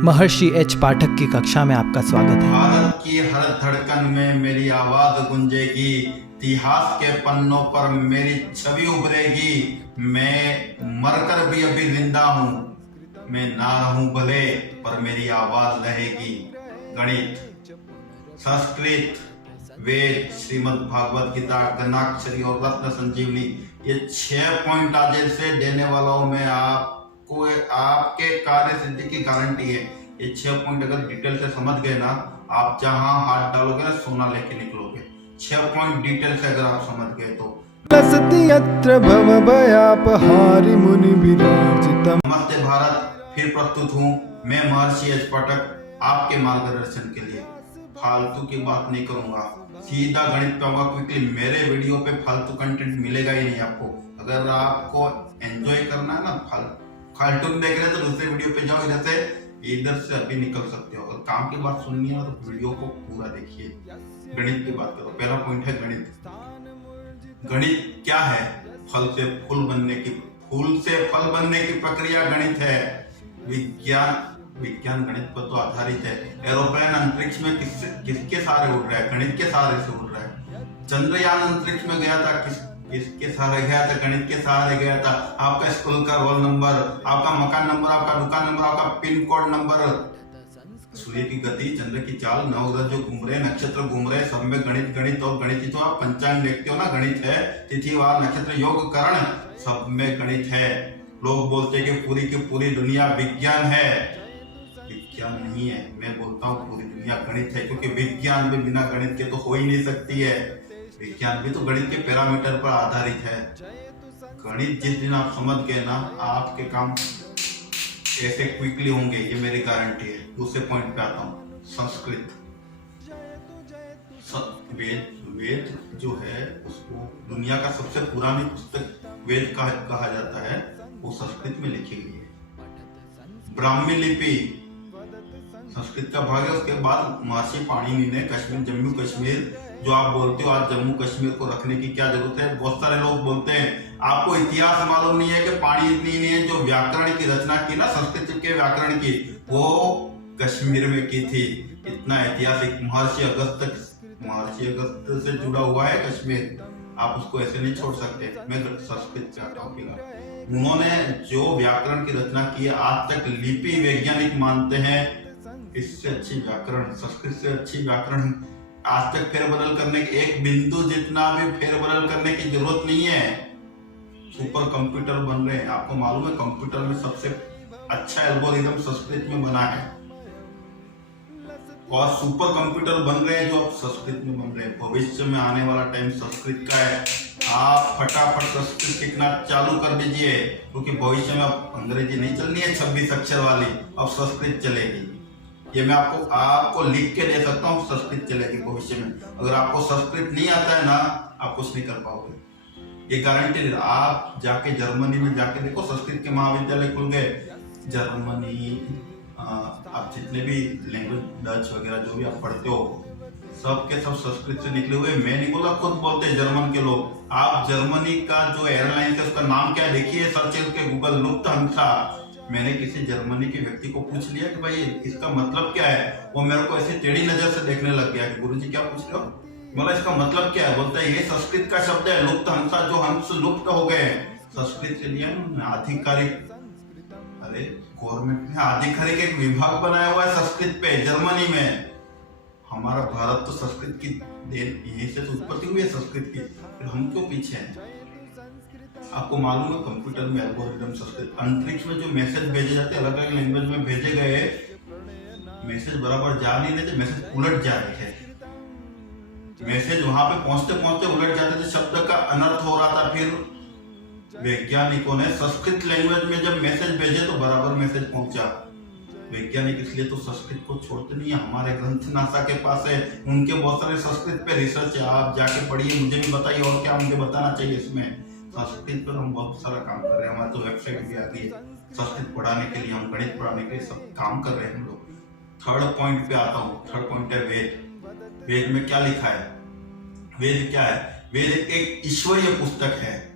महर्षि H पाठक की कक्षा में आपका स्वागत है। भारत की हर धड़कन में मेरी आवाज गूंजेगी, इतिहास के पन्नों पर मेरी छवि उभरेगी। मैं मरकर भी अभी जिंदा हूँ, मैं ना रहूं भले पर मेरी आवाज रहेगी। गणित, संस्कृत, वेद, श्रीमद् भागवत गीता, गणाक्षरी और रत्न संजीवनी, ये 6 पॉइंट आज से देने वाला हूं मैं आपको। आपके कार्य सिद्धि की गारंटी है। ये 6 पॉइंट अगर डिटेल से समझ गए ना, आप जहां हाथ डालोगे ना सोना लेके निकलोगे। 6 पॉइंट डिटेल से अगर आप समझ गए तो। नमस्ते भारत, फिर प्रस्तुत हूँ मैं महर्षि एच पाठक आपके मार्गदर्शन के लिए। फालतू की बात नहीं करूंगा, सीधा गणित पे आऊंगा क्विकली। मेरे वीडियो पे फालतू कंटेंट मिलेगा ही नहीं आपको। अगर आपको एंजॉय करना है ना, फालतू देख रहे हैं तो दूसरे वीडियो पे जाओ, इधर से अभी निकल सकते हो। अगर काम की बात सुननी है तो वीडियो को पूरा देखिए। गणित की बात करो। पहला पॉइंट है गणित। गणित क्या है? फल से फूल बनने की, फूल से फल बनने की प्रक्रिया गणित है। विज्ञान गणित पर तो आधारित है। एरोप्लेन अंतरिक्ष में किसके सहारे उड़ रहा है? गणित के सहारे से उड़ रहा है। चंद्रयान अंतरिक्ष में गया था, किसके सहारे गया था? गणित के सहारे गया था। आपका स्कूल का रोल नंबर, आपका मकान नंबर, आपका दुकान नंबर, आपका पिन कोड नंबर, सूर्य की गति, चंद्र की चाल, नवग्रह जो घूम रहे, नक्षत्र घूम रहे, सब में गणित और गणित। तो आप पंचांग देखते हो ना, गणित है। तिथिवार, नक्षत्र, योग, करण, सब में गणित है। लोग बोलते हैं कि पूरी की पूरी दुनिया विज्ञान है। विज्ञान नहीं है, मैं बोलता हूँ पूरी दुनिया गणित है, क्योंकि विज्ञान भी बिना गणित के तो हो ही नहीं सकती है। विज्ञान भी तो गणित के पैरामीटर पर आधारित है। गणित जिस दिन आप समझ गए ना, आपके काम ऐसे क्विकली होंगे, ये मेरी गारंटी है। दूसरे पॉइंट पे आता हूँ, संस्कृत। वेद जो है उसको दुनिया का सबसे पुरानी पुस्तक वेद कहा जाता है, वो संस्कृत में लिखी गई है। ब्राह्मी लिपि संस्कृत का भाग है। उसके बाद महर्षि पाणिनि ने कश्मीर, जम्मू कश्मीर जो आप बोलते हो, आज जम्मू कश्मीर को रखने की क्या जरूरत है? बहुत सारे लोग बोलते हैं, आपको इतिहास मालूम नहीं है कि पाणिनि ने जो व्याकरण की रचना की ना, संस्कृत के व्याकरण की, वो कश्मीर में की थी। इतना ऐतिहासिक महर्षि अगस्त से जुड़ा हुआ है कश्मीर। आप उसको ऐसे नहीं छोड़ सकते। मैं संस्कृत से आता हूँ। उन्होंने जो व्याकरण की रचना की है, आज तक लिपि वैज्ञानिक मानते हैं इससे अच्छी व्याकरण, संस्कृत से अच्छी व्याकरण आज तक फेरबदल करने की, एक बिंदु जितना भी फेरबदल करने की जरूरत नहीं है। सुपर कंप्यूटर बन रहे हैं, आपको मालूम है कंप्यूटर में सबसे अच्छा एल्गोरिदम संस्कृत में बना है। और सुपर कंप्यूटर बन रहे हैं जो अब संस्कृत में बन रहे हैं। भविष्य में आने वाला टाइम संस्कृत का है। आप फटाफट संस्कृत सीखना चालू कर दीजिए, क्योंकि भविष्य में अब अंग्रेजी नहीं चलनी है 26 अक्षर वाली, अब संस्कृत चलेगी। ये मैं आपको लिख के दे सकता हूँ, संस्कृत चलेगी भविष्य में। अगर आपको संस्कृत नहीं आता है ना, आप कुछ नहीं कर पाओगे, ये गारंटी। आप जाके जर्मनी में जाके देखो, संस्कृत के महाविद्यालय खुल गए। जर्मनी, आप जितने भी लैंग्वेज, डच वगैरह जो भी आप पढ़ते हो, सब के सब संस्कृत से निकले हुए। मैं नहीं बोला, खुद बोलते हैं जर्मन के लोग। आप जर्मनी का जो एयरलाइन है उसका नाम क्या है देखिए, सर्च करके गूगल, लुफ्थहान्सा। मैंने किसी जर्मनी के व्यक्ति को पूछ लिया कि भाई इसका मतलब क्या है, वो मेरे को ऐसे टेढ़ी नजर से देखने लग गया कि गुरुजी क्या पूछ रहे हो? बोला इसका मतलब क्या है? बोलता है ये संस्कृत का शब्द है, लुफ्थहान्सा, जो हंस लुप्त हो गए। संस्कृत से लिया आधिकारिक, अरे गवर्नमेंट ने आधिकारिक एक विभाग बनाया हुआ है संस्कृत पे जर्मनी में। हमारा भारत तो संस्कृत की देन, यहीं से तो उत्पत्ति हुई है संस्कृत की, फिर हम क्यों पीछे हैं? आपको मालूम है कंप्यूटर में एल्गोरिदम संस्कृत। अंतरिक्ष में जो मैसेज भेजे जाते हैं, अलग अलग लैंग्वेज में भेजे गए, मैसेज बराबर जा नहीं रहे थे, मैसेज उलट जा रहे थे। मैसेज वहां पे पहुंचते पहुंचते उलट जाते थे, शब्द का अनर्थ हो रहा था। फिर वैज्ञानिकों ने संस्कृत लैंग्वेज में जब मैसेज भेजे तो बराबर मैसेज पहुंचा। वैज्ञानिक इसलिए तो संस्कृत को छोड़ते नहीं है। हमारे ग्रंथ नासा के पास है, उनके बहुत सारे संस्कृत पे रिसर्च है, आप जाके पढ़िए, मुझे भी बताइए और क्या मुझे बताना चाहिए इसमें। संस्कृत पर हम बहुत सारा काम कर रहे हैं, हमारी तो वेबसाइट भी आ गई है संस्कृत पढ़ाने के लिए, हम गणित पढ़ाने के लिए सब काम कर रहे हैं हम लोग। थर्ड पॉइंट पे आता हूँ। थर्ड पॉइंट है वेद। वेद में क्या लिखा है? वेद क्या है? वेद एक ईश्वरीय पुस्तक है।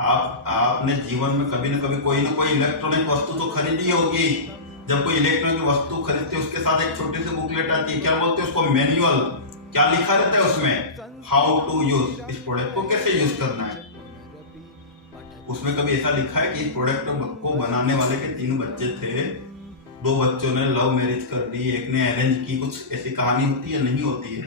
आपने जीवन में कभी न कभी कोई इलेक्ट्रॉनिक वस्तु तो खरीदी होगी, जब कोई इलेक्ट्रॉनिक वस्तु खरीदते हैं उसके साथ एक छोटी सी बुकलेट आती है, क्या बोलते हैं उसको, मैनुअल। क्या लिखा रहता है उसमें, हाउ टू यूज, इस प्रोडक्ट को कैसे यूज करना है। उसमें कभी ऐसा लिखा है कि इस प्रोडक्ट को बनाने वाले के 3 बच्चे थे, 2 बच्चों ने लव मैरिज कर दी, एक ने अरेंज की, कुछ ऐसी कहानी होती है, नहीं होती है।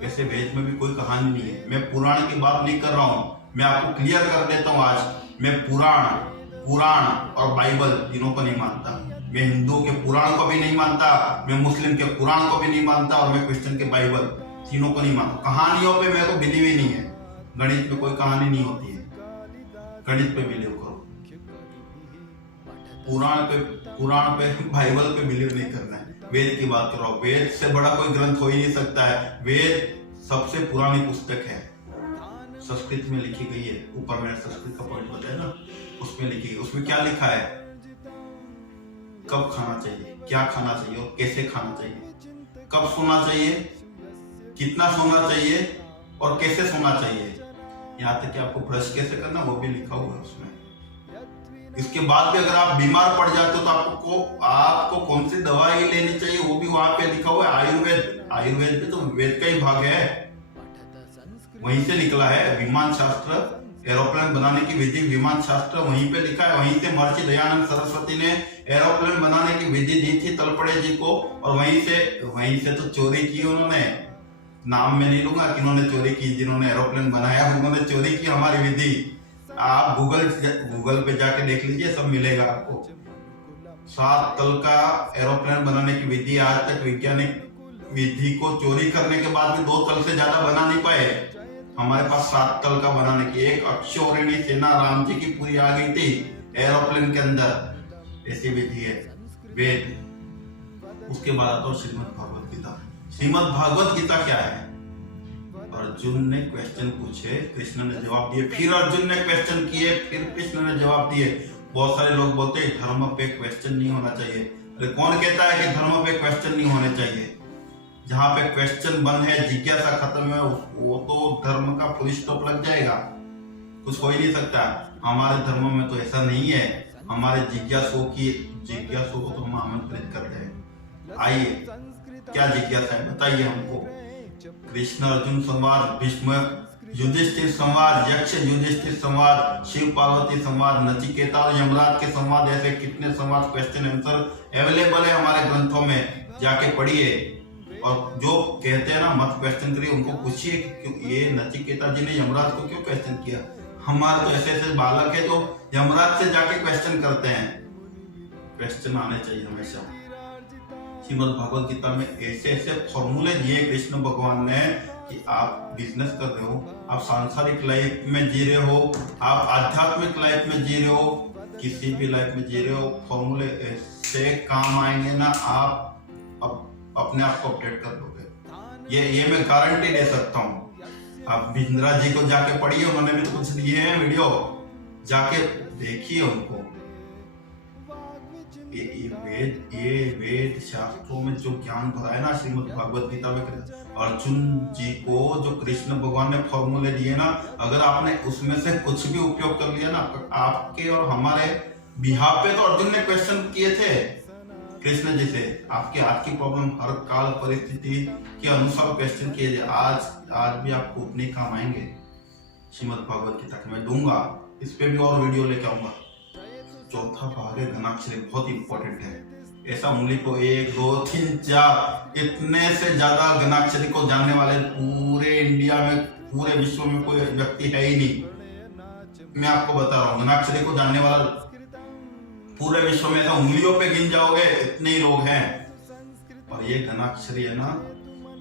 वैसे वेद में भी कोई कहानी नहीं है। मैं पुराण की बात नहीं कर रहा हूँ, मैं आपको क्लियर कर देता हूँ आज। मैं पुराण और बाइबल तीनों को नहीं मानता। मैं हिंदुओं के पुराण को भी नहीं मानता, मैं मुस्लिम के कुरान को भी नहीं मानता, और मैं क्रिश्चियन के बाइबल, तीनों को नहीं मानता। कहानियों पे मेरे को बिलीव ही नहीं है। गणित में कोई कहानी नहीं होती है, गणित पे बिलीव करो। पुराण पे बाइबल पे बिलीव नहीं करना है। वेद की बात करो, वेद से बड़ा कोई ग्रंथ हो ही नहीं सकता है। वेद सबसे पुरानी पुस्तक है, संस्कृत में लिखी गई है। ऊपर मैंने संस्कृत का पॉइंट बताया ना, उसमें लिखी गई। उसमें क्या लिखा है, कब खाना चाहिए, क्या खाना चाहिए और कैसे खाना चाहिए, कब सोना चाहिए, कितना सोना चाहिए और कैसे सोना चाहिए, यहाँ तक कि आपको ब्रश कैसे करना वो भी लिखा हुआ है उसमें। इसके बाद भी अगर आप बीमार पड़ जाते हो तो आपको कौन सी दवाई लेनी चाहिए वो भी वहां पे लिखा हुआ है। आयुर्वेद भी तो वेद का ही भाग है, वहीं से निकला है। विमान शास्त्र, एरोप्लेन बनाने की विधि, विमान शास्त्र वहीं पे लिखा है। वहीं से महर्षि दयानंद सरस्वती ने एरोप्लेन बनाने की विधि दी थी तलपड़े जी को, और वहीं से तो चोरी की उन्होंने। नाम में नहीं लूंगा किन्होंने चोरी की, जिन्होंने एरोप्लेन बनाया उन्होंने चोरी की हमारी विधि। आप गूगल पे जाके देख लीजिए, सब मिलेगा आपको। 7 तल का एरोप्लेन बनाने की विधि, आज तक वैज्ञानिक विधि को चोरी करने के बाद भी 2 तल से ज्यादा बना नहीं पाए। हमारे पास 7 तल का बनाने की एक अक्षौरिणी सेना राम जी की पूरी आ गई थी एरोप्लेन के अंदर, ऐसी विधि है वेद। उसके बाद आता है श्रीमद् भागवत गीता। श्रीमद् भागवत गीता क्या है? अर्जुन ने क्वेश्चन पूछे, कृष्ण ने जवाब दिए, फिर अर्जुन ने क्वेश्चन किए, फिर कृष्ण ने जवाब दिए। बहुत सारे लोग बोलते हैं धर्म पे क्वेश्चन नहीं होना चाहिए। अरे कौन कहता है कि धर्म पे क्वेश्चन नहीं होने चाहिए? जहाँ पे क्वेश्चन बंद है, जिज्ञासा खत्म है, वो तो धर्म का फुल स्टॉप लग जाएगा, कुछ हो ही नहीं सकता। हमारे धर्म में तो ऐसा नहीं है। हमारे जिज्ञासु को तो हम आमंत्रित कर रहे हैं, आइए, क्या जिज्ञासा है बताइए हमको। कृष्ण अर्जुन संवाद, भीष्म युधिष्ठिर संवाद, यक्ष युधिष्ठिर संवाद, शिव पार्वती संवाद, नचिकेता और यमराज के संवाद, ऐसे कितने संवाद, क्वेश्चन आंसर अवेलेबल है हमारे ग्रंथों में, जाके पढ़िए। और जो कहते हैं ना मत क्वेश्चन करिए, उनको पूछिए कि ये नचिकेता जी ने यमराज को क्यों क्वेश्चन किया। हमारे तो ऐसे बालक है जो यमराज से जाके क्वेश्चन करते हैं। क्वेश्चन आने चाहिए हमेशा। श्रीमद् भागवत गीता में ऐसे फॉर्मूले दिए कृष्ण भगवान ने कि आप बिजनेस कर रहे हो, आप सांसारिक लाइफ में जी रहे हो, आप आध्यात्मिक लाइफ में जी रहे हो, किसी भी लाइफ में जी रहे हो, फॉर्मूले ऐसे काम आएंगे ना, आप अपने आप को अपडेट कर दोगे। ये मैं गारंटी दे सकता हूँ। आप भिंद्रा जी को जाके पढ़िए, उन्होंने भी तो कुछ दिए हैं वीडियो, जाके देखिए उनको। ये वेद शास्त्रों में जो ज्ञान भरा है ना श्रीमद् भागवत गीता में, अर्जुन जी को जो कृष्ण भगवान ने फॉर्मूले दिए ना, अगर आपने उसमें से कुछ भी उपयोग कर लिया ना, आपके और हमारे बिहाफ पे तो अर्जुन ने क्वेश्चन किए थे कृष्ण जी से, आपके आज की प्रॉब्लम हर काल परिस्थिति के अनुसार क्वेश्चन किए जाए, आज भी आपको उतने काम आएंगे। श्रीमद् भागवत गीता मैं दूंगा, इस पे भी और वीडियो लेके आऊंगा। चौथा भाग है घनाक्षरी, बहुत इंपॉर्टेंट है। ऐसा उंगली को 1 2 3 4 इतने से ज्यादा घनाक्षरी को जानने वाले पूरे इंडिया में, पूरे विश्व में कोई व्यक्ति है ही नहीं। मैं आपको बता रहा हूँ, घनाक्षरी को जानने वाला पूरे विश्व में ऐसा उंगलियों पे गिन जाओगे, इतने ही लोग हैं। और ये घनाक्षरी है ना,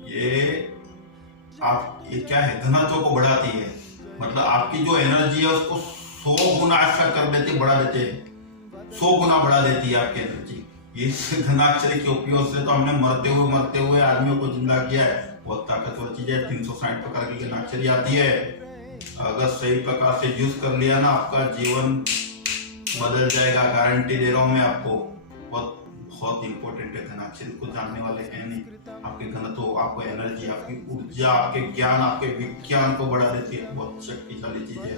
ये क्या है, घनत्व को बढ़ाती है। मतलब आपकी जो एनर्जी है उसको 100 गुना ऐसा कर देती, बढ़ा देते हैं, 100 गुना बढ़ा देती है आपकी एनर्जी। इस घनाक्षरी के उपयोग से तो हमने मरते हुए आदमियों को जिंदा किया है। बहुत ताकतवर चीज है। 360 प्रकार की घनाक्षरी आती है, अगर सही प्रकार से यूज कर लिया ना, आपका जीवन बदल जाएगा, गारंटी दे रहा हूं मैं आपको। बहुत इंपॉर्टेंट है। घनाक्षरी को जानने वाले हैं नहीं, आपके घनत्व, आपको एनर्जी, आपकी ऊर्जा, आपके ज्ञान, आपके विज्ञान को बढ़ा देती है। बहुत शक्तिशाली चीज है।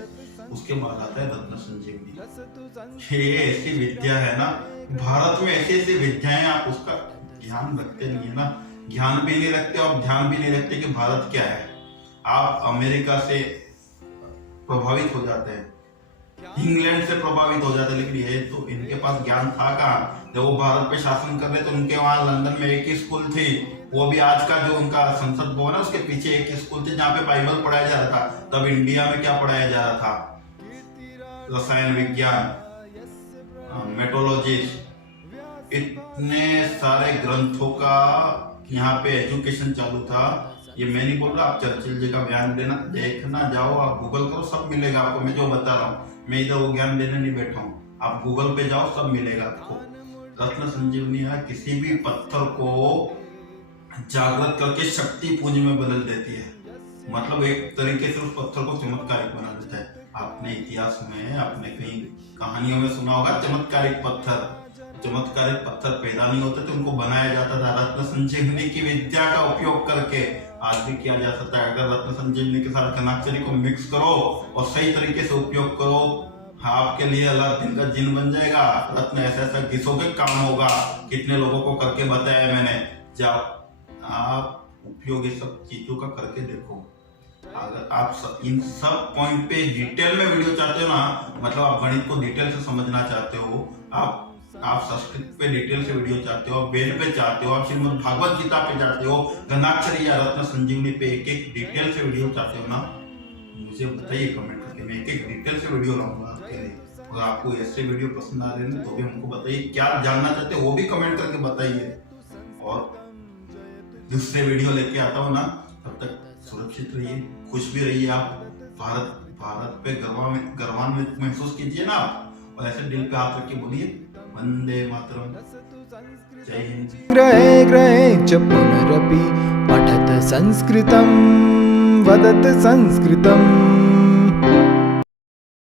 उसके बाद आता है रत्न संजीवनी। ये ऐसी विद्या है ना, भारत में ऐसी ऐसी विद्याएं, आप उसका ध्यान रखते नहीं है ना, ज्ञान भी नहीं रखते और ध्यान भी नहीं रखते कि भारत क्या है। आप अमेरिका से प्रभावित हो जाते हैं, इंग्लैंड से प्रभावित हो जाते हैं, लेकिन ये तो इनके पास ज्ञान था कहाँ। जब वो भारत पे शासन कर रहे तो उनके वहां लंदन में एक ही स्कूल थी, वो भी आज का जो उनका संसद भवन है उसके पीछे एक ही स्कूल थी जहाँ पे बाइबल पढ़ाया जा रहा था। तब इंडिया में क्या पढ़ाया जा रहा था? रसायन विज्ञान, मेट्रोलॉजी, इतने सारे ग्रंथों का यहाँ पे एजुकेशन चालू था। ये मैं नहीं बोल रहा, आप चर्चिल जी का बयान देना देखना जाओ, आप गूगल करो, सब मिलेगा आपको। मैं जो बता रहा हूँ, मैं इधर वो ज्ञान देने नहीं बैठा हूँ, आप गूगल पे जाओ, सब मिलेगा आपको। रत्न संजीवनी है, किसी भी पत्थर को जागृत करके शक्ति पुंज में बदल देती है। मतलब एक तरीके से उस पत्थर को चमत्कारिक बना देता है। आपने इतिहास में, आपने कहीं कहानियों में सुना होगा चमत्कारिक पत्थर। चमत्कारिक पत्थर पैदा नहीं होते थे, उनको बनाया जाता था। रत्न संजीवनी की विद्या का उपयोग करके आज भी किया जा सकता है। अगर रत्न संजीवनी के साथ कनाक्षरी को मिक्स करो और सही तरीके से उपयोग करो, आपके लिए अलग दिन का जिन बन जाएगा। रत्न ऐसा ऐसा घिसोगे काम होगा। कितने लोगों को करके बताया मैंने। जाओ आप उपयोग ये सब चीजों का करके देखो। अगर आप इन सब पॉइंट पे डिटेल में वीडियो चाहते हो ना, मतलब आप गणित को डिटेल से समझना चाहते हो, आप संस्कृत पे डिटेल से वीडियो चाहते हो, वेद पे चाहते हो, आप श्रीमद् भागवत गीता पे चाहते हो, गणाक्षरी या रत्न संजीवनी पे एक एक डिटेल से वीडियो चाहते हो ना, मुझे बताइए कमेंट करके। मैं एक एक डिटेल से वीडियो लाऊंगा आपके लिए। अगर आपको ऐसे वीडियो पसंद आ रहे हैं तो भी हमको बताइए, क्या जानना चाहते हो वो भी कमेंट करके बताइए। और दूसरे वीडियो लेके आता हूँ ना, तब तक सुरक्षित रहिए, खुश भी रहिए। आप भारत पे गर्वान्वित महसूस कीजिए ना आप, और ऐसे दिल पे हाथ रख के बोलिए वंदे मातरम। जय हिंद। ग्रहे ग्रहे च पुनरपि पठत संस्कृतं वदत संस्कृतम्।